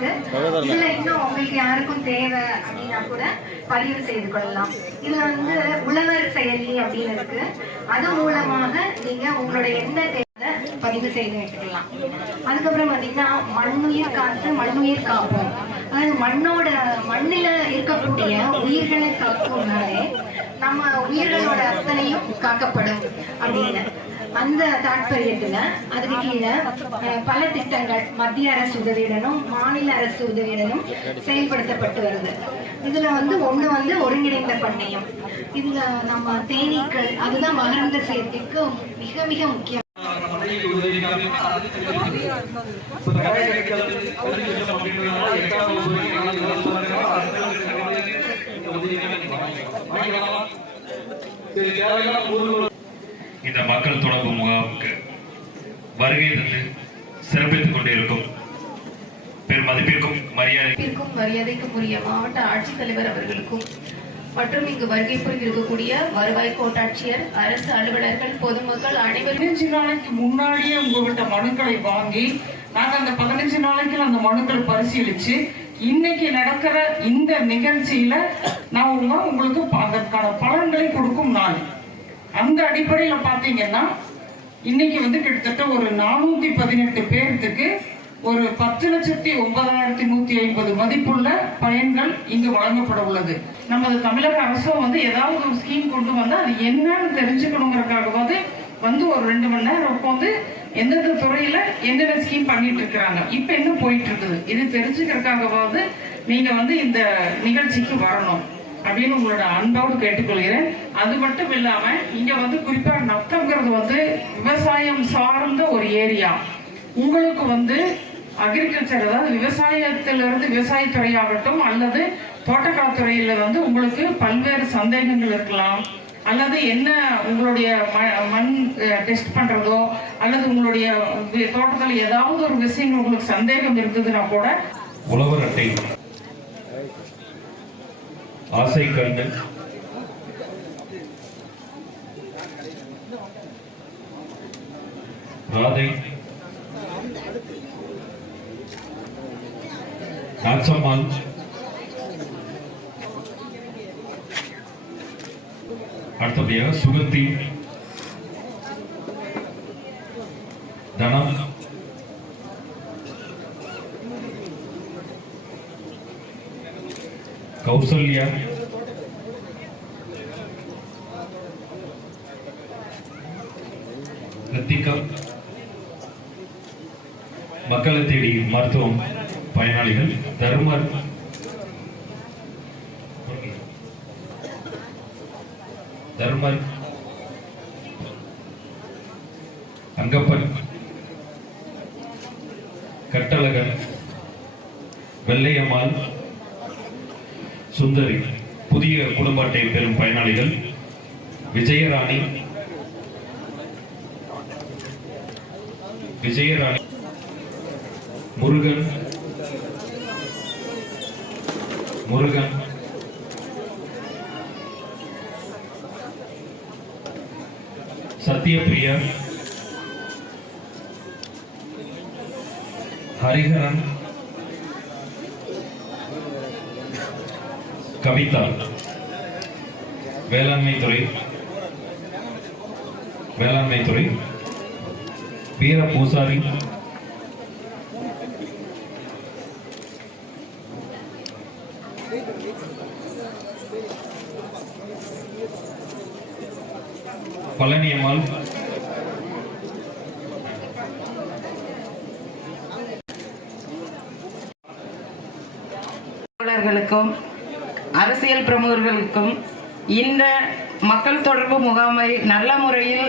இருக்கு. இதுல இன்னும் உங்களுக்கு யாருக்கும் தேவை அப்படின்னா கூட பதிவு செய்து கொள்ளலாம். இதுல வந்து உழவர் செயலி அப்படின்னு இருக்கு. அது மூலமாக நீங்க உங்களுடைய எந்த தேவை பதிவு செய்து வைக்கலாம். அதுக்கப்புறம் பாத்தீங்கன்னா மண்ணுயிர் காத்து மண்ணுயிர் காப்போம். அதாவது மண்ணில இருக்கக்கூடிய உயிர்களை காக்கும்னாலே நம்ம உயிர்களோட அத்தனையும் காக்கப்படும் அப்படின்னு அந்த தாற்பயத்துல அதுக்கு கீழே பல திட்டங்கள் மத்திய அரசு உதவியுடனும் மாநில அரசு உதவியுடனும் செயல்படுத்தப்பட்டு வருது. இதுல வந்து ஒண்ணு வந்து ஒருங்கிணைந்த பண்ணையம். இதுல நம்ம தேனீக்கள் அதுதான் மகரந்த சேர்க்கைக்கு மிக மிக முக்கியம். இந்த மக்கள் தொடர்பு முகாமுக்கு வருகை தந்து சிறப்பித்துக் கொண்டிருக்கும் பெருமதிப்பிற்கும் மரியாதைக்கும் உரிய மாவட்ட ஆட்சித்தலைவர் அவர்களுக்கும் மற்றும் இங்கு வருகை புரிந்திருக்கக்கூடிய வருவாய் கோட்டாட்சியர், அரசு அலுவலர்கள், பொதுமக்கள் அனைவரும் 15 நாளைக்கு முன்னாடியே உங்ககிட்ட மனுக்களை வாங்கி நாங்க அந்த 15 நாளைக்கு அந்த மனுக்களை பரிசீலிச்சு இன்னைக்கு நடக்கிற இந்த நிகழ்ச்சியில நான் உங்களுக்கு அதற்கான பலன்களை கொடுக்கும் நாள். அந்த அடிப்படையில பாத்தீங்கன்னா இன்னைக்கு வந்து கிட்டத்தட்ட ஒரு 418 பேருக்கு ஒரு 10,09,150 மதிப்புள்ள பயன்கள் இங்கு வழங்கப்பட உள்ளது. நமது தமிழக அரசும் வந்து ஏதாவது ஒரு ஸ்கீம் கொண்டு வந்தா அது என்னன்னு தெரிஞ்சுக்கணுங்கிறதுக்காகவாது வந்து ஒரு 2 மணி நேரம் உட்காந்து எந்தெந்த துறையில என்னென்ன ஸ்கீம் பண்ணிட்டு இருக்கிறாங்க, இப்ப என்ன போயிட்டு இருக்குது, இது தெரிஞ்சுக்கிறதுக்காகவாது நீங்க வந்து இந்த நிகழ்ச்சிக்கு வரணும் அப்படின்னு உங்களோட அன்போடு கேட்டுக்கொள்கிறேன். அது மட்டும் இல்லாம இங்க வந்து குறிப்பா நத்தம்ங்கிறது வந்து விவசாயம் சார்ந்த ஒரு ஏரியா. உங்களுக்கு வந்து அக்ரிகல்ச்சர், அதாவது விவசாயத்திலிருந்து விவசாயத்துறையாகட்டும் அல்லது தோட்டக்கலைத்துறையில வந்து உங்களுக்கு பல்வேறு சந்தேகங்கள் இருக்கலாம், அல்லது என்ன உங்களுடைய மண் டெஸ்ட் பண்றதோ அல்லது உங்களுடைய தோட்டத்தில் ஏதாவது ஒரு விஷயம் உங்களுக்கு சந்தேகம் இருந்ததுன்னா கூட உழவர் அட்டை, ஆசை கண்டு, ராதை, நாச்சம்மாள், அடுத்தபடியாக சுகத்தி, தனம், கௌசல்யா, ரித்திகா, மக்களை தேடி மருத்துவம் பயனாளிகள் தர்மர், அங்கப்பன், கட்டழகன், வெள்ளையம்மாள், சுந்தரி, புதிய குடும்ப அட்டை பெறும் பயனாளிகள் விஜயராணி, முருகன், சத்யபிரியா, ஹரிஹரன், கவிதா, வேளாண்மை துறை வீர பூசாரி, பழனியம்மாள், அரசியல் பிரமுகர்களுக்கும் இந்த மக்கள் தொடர்பு முகாமை நல்ல முறையில்